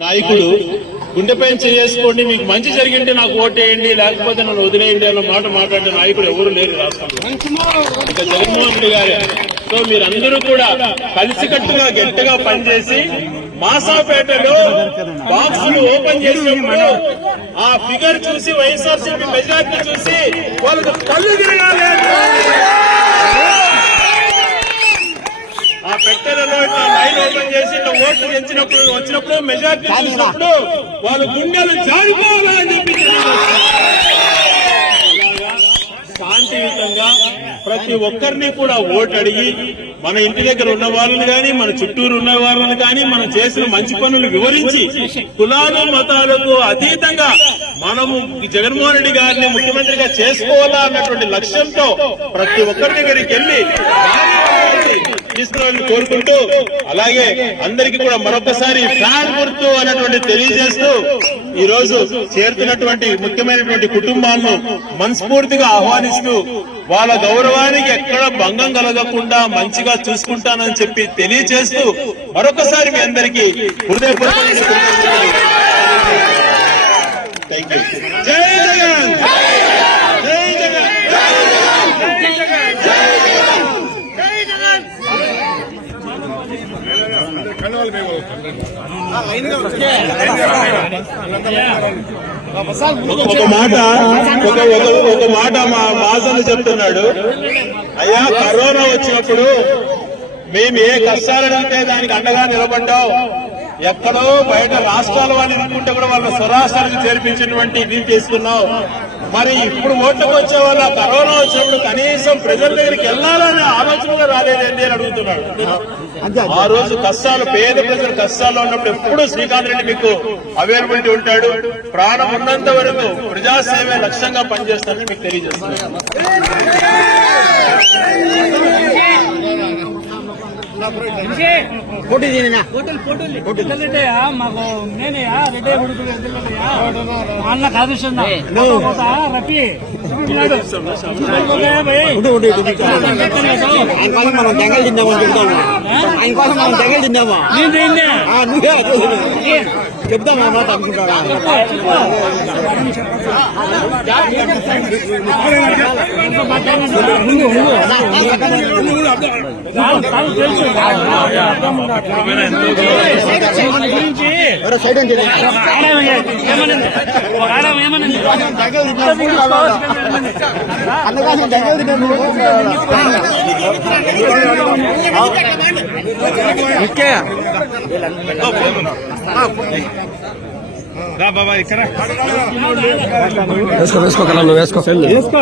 నాయకుడు గుండెపైన చేసుకోండి, మీకు మంచి జరిగింటే నాకు ఓటేయండి, లేకపోతే నన్ను వదిలేయండి అన్న మాట మాట్లాడే నాయకుడు ఎవరు లేరు రాష్ట్రంలో. ఇక జగన్మోహన్ రెడ్డి గారే. సో మీరందరూ కూడా కలిసికట్టుగా గట్టిగా పనిచేసి మాసాపేటలో బాక్సులు ఓపెన్ చేసినప్పుడు ఆ ఫిగర్ చూసి వైఎస్ఆర్సీపీ మెజార్టీ చూసి వాళ్ళకు కళ్ళు తిరగాలి. ఆ పెట్టెలలో ఇట్లా లైన్ ఓపెన్ చేసి ఇట్లా ఓట్లు వచ్చినప్పుడు మెజార్టీ చూసినప్పుడు వాళ్ళ గుండెలు జారిపోవాలని చెప్పి శాంతియుతంగా ప్రతి ఒక్కరిని కూడా ఓటు అడిగి మన ఇంటి దగ్గర ఉన్న వాళ్ళని కానీ, మన చుట్టూరు ఉన్న వాళ్ళని కానీ, మనం చేసిన మంచి పనులు వివరించి కులాలు మతాలకు అతీతంగా మనము జగన్మోహన్ రెడ్డి గారిని ముఖ్యమంత్రిగా చేసుకోవాలా అన్నటువంటి లక్ష్యంతో ప్రతి ఒక్కరి దగ్గరికి వెళ్లి తీసుకోవాలని కోరుకుంటూ, అలాగే అందరికీ కూడా మరొకసారి ఫ్యాన్ గుర్తు అన్నటువంటి తెలియజేస్తూ ఈ రోజు చేరుతున్నటువంటి ముఖ్యమైనటువంటి కుటుంబాలను మనస్ఫూర్తిగా ఆహ్వానిస్తూ వాళ్ళ గౌరవానికి ఎక్కడ భంగం కలగకుండా మంచిగా చూసుకుంటానని చెప్పి తెలియజేస్తూ మరొకసారి మీ అందరికీ హృదయపూర్వక థ్యాంక్ యూ. జై జగన్, జై జగన్, జై జగన్, జై జగన్. ఒక మాట మా మాజలు చెప్తున్నాడు, అయ్యా కరోనా వచ్చినప్పుడు మేము ఏ కష్టాలు అడిగితే దానికి అండగా నిలబడ్డాం, ఎక్కడో బయట రాష్ట్రాల వాళ్ళు ఇరుక్కుంటే కూడా వాళ్ళ స్వరాష్ట్రానికి చేర్పించినటువంటి ఇది చేసుకున్నాం. మరి ఇప్పుడు ఓట్లకు వచ్చే వాళ్ళ కరోనా వచ్చినప్పుడు కనీసం ప్రజల దగ్గరికి వెళ్లాలనే ఆలోచన కూడా రాలేదండి అని అడుగుతున్నాడు. ఆ రోజు కష్టాలు, పేద ప్రజలు కష్టాల్లో ఉన్నప్పుడు ఎప్పుడు శ్రీకాంత్ రెడ్డి మీకు అవైలబిలిటీ ఉంటాడు. ప్రాణం ఉన్నంత వరకు ప్రజాసేవే లక్ష్యంగా పనిచేస్తానని మీకు తెలియజేస్తున్నాను. మాకు నేనయ్యా రెడ్డి అన్న కాదు రఫీ మనం జంగల్ తిందామని చెప్తాము, ఆయన కోసం మనం జంగల్ తిందామా నువ్వే చెప్తామా మాట అనుకుంటారా? అన్నదాసం వేసుకో వేసుకో వేసుకో